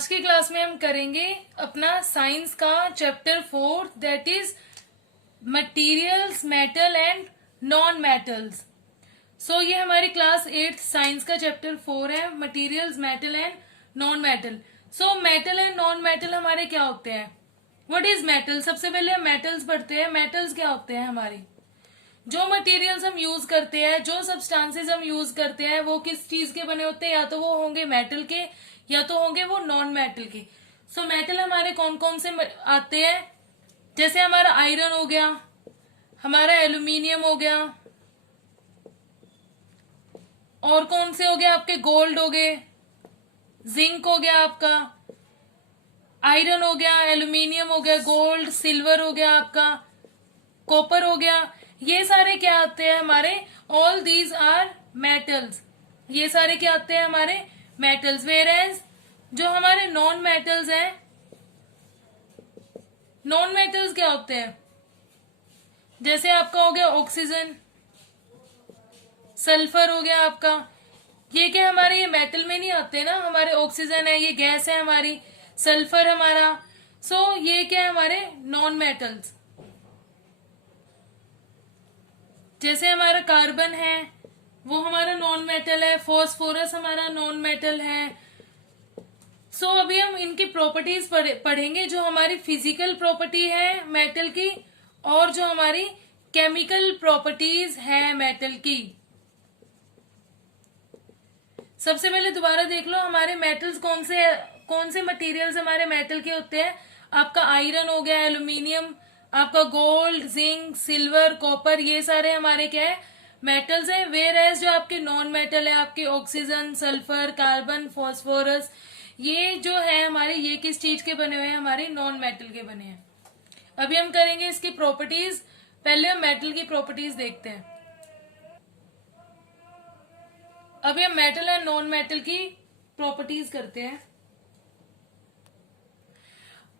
आज की क्लास में हम करेंगे अपना साइंस का chapter 4 that is materials, metal and non metals. So ये हमारी क्लास 8 साइंस का चैप्टर 4 है, materials, metal and non metal. So metal and non metal हमारे क्या होते हैं? What is metal? सबसे पहले हम मेटल्स पढ़ते हैं। मेटल्स क्या होते हैं? हमारी जो मटेरियल्स हम यूज करते हैं, जो सब्सटेंसेस हम यूज करते हैं, वो किस चीज के बने होते हैं? या तो वो होंगे मेटल के या तो होंगे वो नॉन मेटल के। सो मेटल हमारे कौन कौन से आते हैं? जैसे हमारा आयरन हो गया, हमारा एल्यूमिनियम हो गया, और कौन से हो गए आपके? गोल्ड हो गए, जिंक हो गया आपका, आयरन हो गया, एल्यूमिनियम हो गया, गोल्ड, सिल्वर हो गया आपका, कॉपर हो गया। ये सारे क्या आते हैं हमारे? All these are metals. ये सारे क्या आते हैं हमारे? मेटल्स। वेयर एज जो हमारे नॉन मेटल्स हैं, नॉन मेटल्स क्या होते हैं? जैसे आपका हो गया ऑक्सीजन, सल्फर हो गया आपका। ये क्या हमारे ये मेटल में नहीं आते ना? हमारे ऑक्सीजन है, ये गैस है हमारी, सल्फर हमारा। सो ये क्या है हमारे? Non metals. जैसे हमारा कार्बन है, वो हमारा नॉन मेटल है। फॉस्फोरस हमारा नॉन मेटल है। सो अभी हम इनकी प्रॉपर्टीज पढ़ेंगे, जो हमारी फिजिकल प्रॉपर्टी है मेटल की और जो हमारी केमिकल प्रॉपर्टीज है मेटल की। सबसे पहले दोबारा देख लो हमारे मेटल्स कौन से मटेरियल्स हमारे मेटल के होते हैं। आपका आयरन हो गया, एल्यूमिनियम, आपका गोल्ड, जिंक, सिल्वर, कॉपर, ये सारे हमारे क्या है? मेटल्स हैं। वेयर एज जो आपके नॉन मेटल है, आपके ऑक्सीजन, सल्फर, कार्बन, फॉस्फोरस, ये जो है हमारे, ये किस चीज के बने हुए हैं? हमारे नॉन मेटल के बने हैं। अभी हम करेंगे इसकी प्रॉपर्टीज। पहले हम मेटल की प्रॉपर्टीज देखते हैं। अभी हम मेटल एंड नॉन मेटल की प्रॉपर्टीज करते हैं।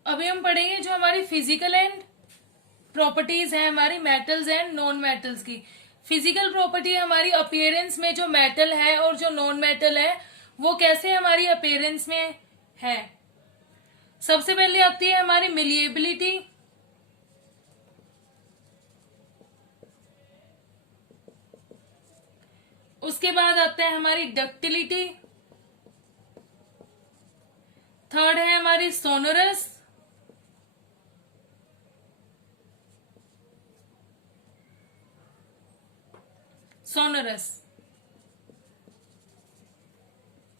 अभी हम पढ़ेंगे जो हमारी फिजिकल एंड प्रॉपर्टीज है हमारी मेटल्स एंड नॉन मेटल्स की। फिजिकल प्रॉपर्टी हमारी अपीयरेंस में जो मेटल है और जो नॉन मेटल है वो कैसे हमारी अपीयरेंस में है। सबसे पहले आती है हमारी मिलिएबिलिटी, उसके बाद आता है हमारी डक्टिलिटी, थर्ड है हमारी सोनोरस,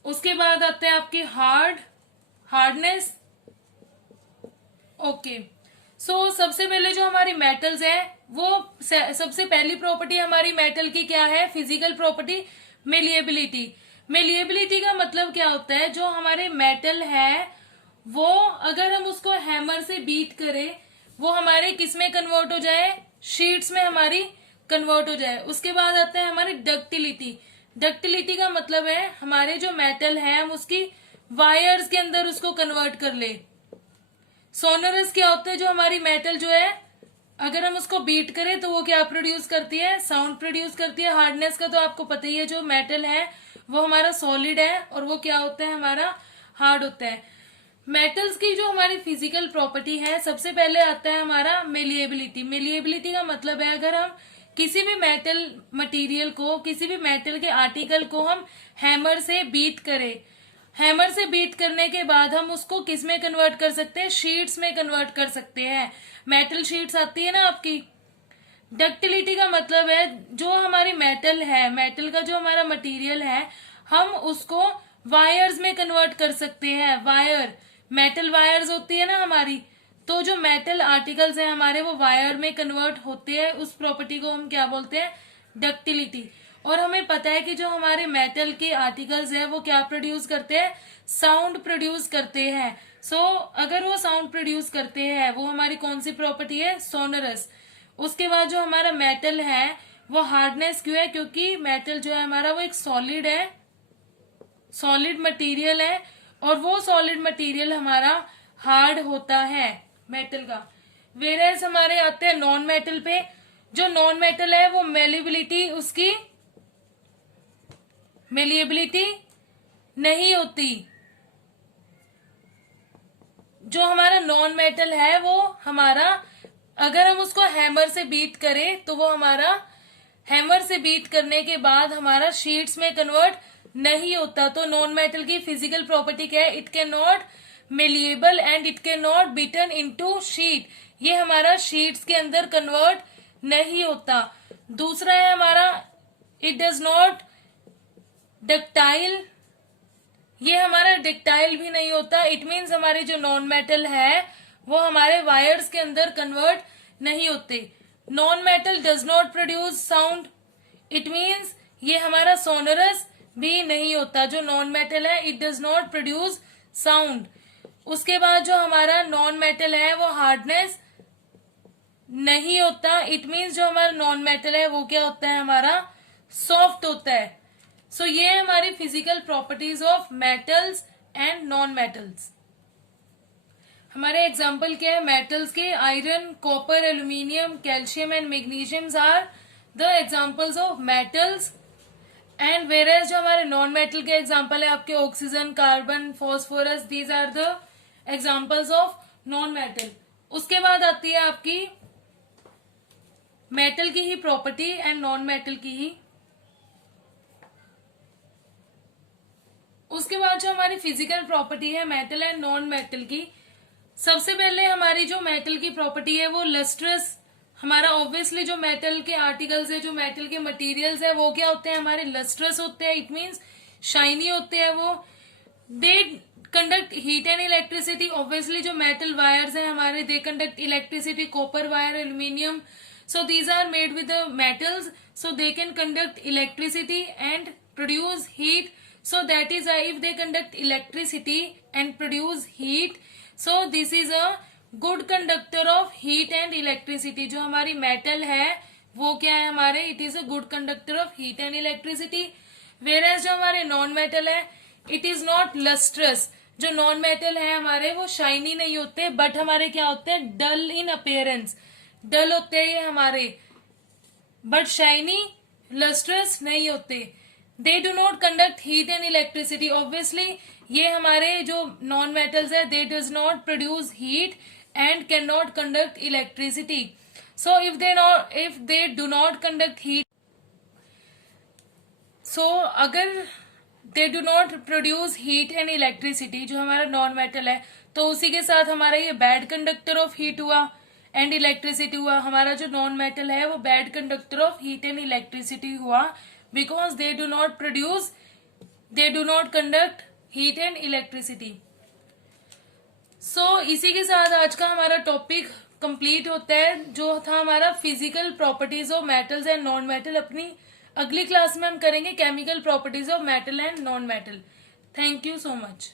उसके बाद आता है आपकी हार्डनेस। ओके। सो सबसे पहले जो हमारी मेटल्स है, वो सबसे पहली प्रॉपर्टी हमारी मेटल की क्या है? Physical property malleability. मेलिएबिलिटी का मतलब क्या होता है? जो हमारे मेटल है वो अगर हम उसको हैमर से बीट करें, वो हमारे किस में कन्वर्ट हो जाए? शीट्स में हमारी कन्वर्ट हो जाए। उसके बाद आता है हमारी डक्टिलिटी। डक्टिलिटी का मतलब है हमारे जो मेटल है हम उसकी वायर्स के अंदर उसको कन्वर्ट कर ले। सोनोरस क्या होता है? जो हमारी मेटल जो है अगर हम उसको बीट करें तो वो क्या प्रोड्यूस करती है? साउंड प्रोड्यूस करती है। हार्डनेस का तो आपको पता ही है, जो मेटल है वो हमारा सॉलिड है और वो क्या होता है? हमारा हार्ड होता है। मेटल्स की जो हमारी फिजिकल प्रॉपर्टी है, सबसे पहले आता है हमारा मेलिएबिलिटी। मेलिएबिलिटी का मतलब है अगर हम किसी भी मेटल मटेरियल को, किसी भी मेटल के आर्टिकल को हम हैमर से बीट करें, हैमर से बीट करने के बाद हम उसको किस में कन्वर्ट कर सकते हैं? शीट्स में कन्वर्ट कर सकते हैं। मेटल शीट्स आती है ना आपकी। डक्टिलिटी का मतलब है जो हमारी मेटल है, मेटल का जो हमारा मटेरियल है, हम उसको वायर्स में कन्वर्ट कर सकते हैं। वायर, मेटल वायर्स होती है ना हमारी, तो जो मेटल आर्टिकल्स हैं हमारे वो वायर में कन्वर्ट होते हैं। उस प्रॉपर्टी को हम क्या बोलते हैं? डक्टिलिटी। और हमें पता है कि जो हमारे मेटल के आर्टिकल्स है वो क्या प्रोड्यूस करते हैं? साउंड प्रोड्यूस करते हैं। सो अगर वो साउंड प्रोड्यूस करते हैं, वो हमारी कौन सी प्रॉपर्टी है? सोनरस। उसके बाद जो हमारा मेटल है वो हार्डनेस क्यों है? क्योंकि मेटल जो है हमारा वो एक सॉलिड है, सॉलिड मटेरियल है, और वो सॉलिड मटेरियल हमारा हार्ड होता है मेटल का। वेरेस हमारे आते हैं नॉन मेटल पे। जो नॉन मेटल है वो मेलिबिलिटी, उसकी मेलिएबिलिटी नहीं होती। जो हमारा नॉन मेटल है वो हमारा, अगर हम उसको हैमर से बीट करें तो वो हमारा हैमर से बीट करने के बाद हमारा शीट्स में कन्वर्ट नहीं होता। तो नॉन मेटल की फिजिकल प्रॉपर्टी क्या है? It can not malleable and it can not beaten into sheet. ये हमारा शीट्स के अंदर कन्वर्ट नहीं होता। दूसरा है हमारा इट डज नॉट डक्टाइल, ये हमारा डिक्टाइल भी नहीं होता। इट मीन्स हमारे जो नॉन मेटल है वो हमारे वायर्स के अंदर कन्वर्ट नहीं होते। Non metal does not produce sound, it means ये हमारा सोनरस भी नहीं होता। जो नॉन मेटल है it does not produce sound. उसके बाद जो हमारा नॉन मेटल है वो हार्डनेस नहीं होता। इट मीन्स जो हमारा नॉन मेटल है वो क्या होता है? हमारा सॉफ्ट होता है। सो ये है हमारी physical properties of metals and non metals. हमारे एग्जाम्पल क्या है मेटल्स के? Iron, copper, aluminium, calcium and magnesium are the examples of metals. And whereas जो हमारे नॉन मेटल के एग्जाम्पल है आपके oxygen, carbon, phosphorus, these are the examples of non metal. उसके बाद आती है आपकी मेटल की ही प्रॉपर्टी एंड नॉन मेटल की ही। उसके बाद जो हमारी फिजिकल प्रॉपर्टी है मेटल एंड नॉन मेटल की, सबसे पहले हमारी जो मेटल की प्रॉपर्टी है वो लस्ट्रस। हमारा ऑब्वियसली जो मेटल के आर्टिकल्स है, जो मेटल के मटेरियल्स है वो क्या होते हैं? हमारे लस्ट्रस होते हैं। इट मींस शाइनी होते हैं वो। They conduct heat and electricity. Obviously जो मेटल वायर्स हैं हमारे, they conduct electricity. Copper wire, aluminium, so these are made with the metals, so they can conduct electricity and produce heat. So that is why if they conduct electricity and produce heat, so this is a good conductor of heat and electricity. जो हमारी metal है वो क्या है हमारे? it is a good conductor of heat and electricity. Whereas जो हमारे non metal है it is not lustrous. जो non metal है हमारे वो shiny नहीं होते, but हमारे क्या होते हैं? dull in appearance. डल होते हैं ये हमारे, बट शाइनी, लस्ट्रस नहीं होते। They do not conduct heat and electricity. Obviously ये हमारे जो नॉन मेटल्स है they does not produce heat and can not conduct electricity. So if they do not conduct heat, so अगर they do not produce heat and electricity जो हमारा non metal है, तो उसी के साथ हमारा ये बैड कंडक्टर ऑफ हीट हुआ एंड इलेक्ट्रिसिटी हुआ। हमारा जो नॉन मेटल है वो bad conductor of heat and electricity हुआ, because they do not conduct heat and electricity. So इसी के साथ आज का हमारा टॉपिक कंप्लीट होता है, जो था हमारा physical properties of metals and non metal. अपनी अगली क्लास में हम करेंगे chemical properties of metal and non metal. Thank you so much.